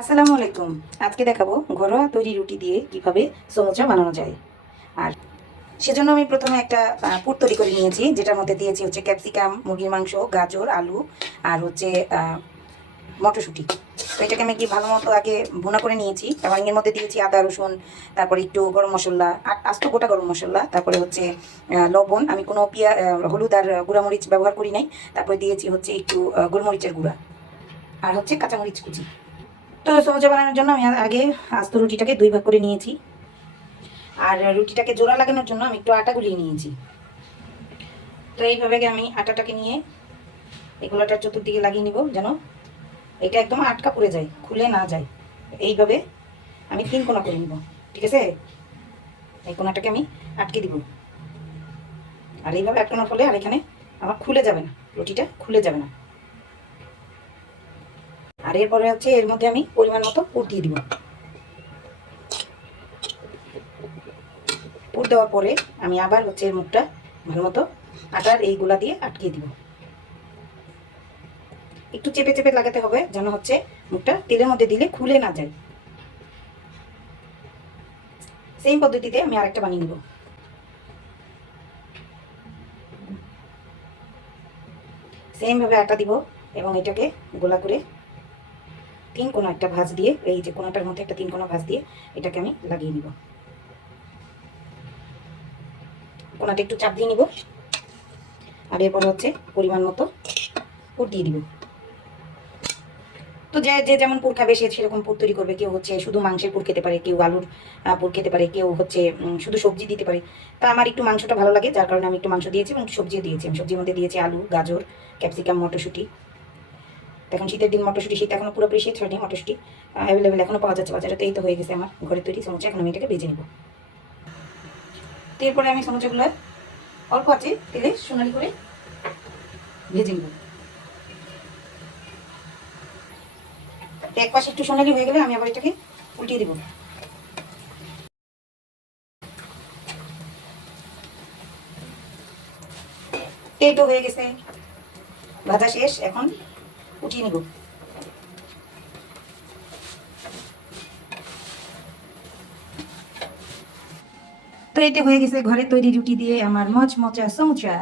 আসসালামু আলাইকুম। আজকে দেখাবো ঘরোয়া তৈরি রুটি দিয়ে কীভাবে সমুচা বানানো যায়। আর সেজন্য আমি প্রথমে একটা পুর তৈরি করে নিয়েছি, যেটার মধ্যে দিয়েছি হচ্ছে ক্যাপসিকাম, মুরগির মাংস, গাজর, আলু আর হচ্ছে মটরশুঁটি। তো এটাকে আমি কি ভালো মতো আগে ভুনা করে নিয়েছি। এবং এর মধ্যে দিয়েছি আদা, রসুন, তারপরে একটু গরম মশলা আস্ত গোটা গরম মশলা, তারপরে হচ্ছে লবণ। আমি কোনো পিয়া হলুদ আর গুঁড়ামরিচ ব্যবহার করি নাই। তারপরে দিয়েছি হচ্ছে একটু গোলমরিচের গুঁড়া। আর হচ্ছে কাঁচামরিচ কুচি। তো সমুচা বানানোর জন্য আমি আগে আস্ত রুটিটাকে দুই ভাগ করে নিয়েছি। আর রুটিটাকে জোড়া লাগানোর জন্য আমি একটু আটা গুলিয়ে নিয়েছি। তো এইভাবে আমি আটাটাকে নিয়ে এগুলোটার চতুর্দিকে লাগিয়ে নিব যেন এটা একদম আটকা পড়ে যায়, খুলে না যায়। এইভাবে আমি তিন কোনা করে নিব, ঠিক আছে? এই কোনাটাকে আমি আটকে দিব। আর এইভাবে আটকানোর ফলে আর এখানে আমার খুলে যাবে না, রুটিটা খুলে যাবে না। আর এরপরে হচ্ছে এর মধ্যে আমি পরিমাণ মতো পুর দিয়ে দিব। পুর দেওয়ার পরে আমি আবার হচ্ছে এর মুখটা ভালো মতো আটার এই গোলা দিয়ে আটকিয়ে দিব। একটু চেপে চেপে লাগাতে হবে যেন হচ্ছে মুখটা তেলের মধ্যে দিলে খুলে না যায়। সেম পদ্ধতিতে আমি আরেকটা বানিয়ে নিব। সেম ভাবে আটা দিব এবং এটাকে গোলা করে তিন কোনো একটা ভাঁজ দিয়ে, এই যে কোনাটার মধ্যে একটা তিন কোনো ভাঁজ দিয়ে এটাকে আমি লাগিয়ে নিব। কোনাটা একটু চাপ দিয়ে নিব। আর এরপর হচ্ছে পরিমাণ মতো পুর দিয়ে দিব। তো যে যে যেমন পুর খাবে, সে সেরকম পুর তৈরি করবে। কেউ হচ্ছে শুধু মাংসের পুর খেতে পারে, কেউ আলুর পুর খেতে পারে, কেউ হচ্ছে শুধু সবজি দিতে পারে। তা আমার একটু মাংসটা ভালো লাগে, যার কারণে আমি একটু মাংস দিয়েছি এবং সবজিও দিয়েছি। সবজির মধ্যে দিয়েছি আলু, গাজর, ক্যাপসিকাম, মটরশুঁটি। এখন শীতের দিন মটরশুঁটি, শীত এখনও পুরোপুরি শীত হয়নি, মটরশুঁটি অ্যাভেলেবেল এখনও পাওয়া যাচ্ছে বাজারে, তো এই তো হয়ে গেছে আমার ঘরে তৈরি সমুচা, এখন আমি এটাকে ভেজে নেব। তো এরপরে আমি সমুচাগুলো অল্প আছে তেলে সোনালি করে ভেজে নেব। এক পাশে একটু সোনালি হয়ে গেলে আমি আবার এটাকে উল্টিয়ে দেবো। এই তো হয়ে গেছে। ভাজা শেষ, এখন উঠিয়ে নিব। তো এটা হয়ে গেছে ঘরে তৈরি রুটি দিয়ে আমার মচ মচা সমুচা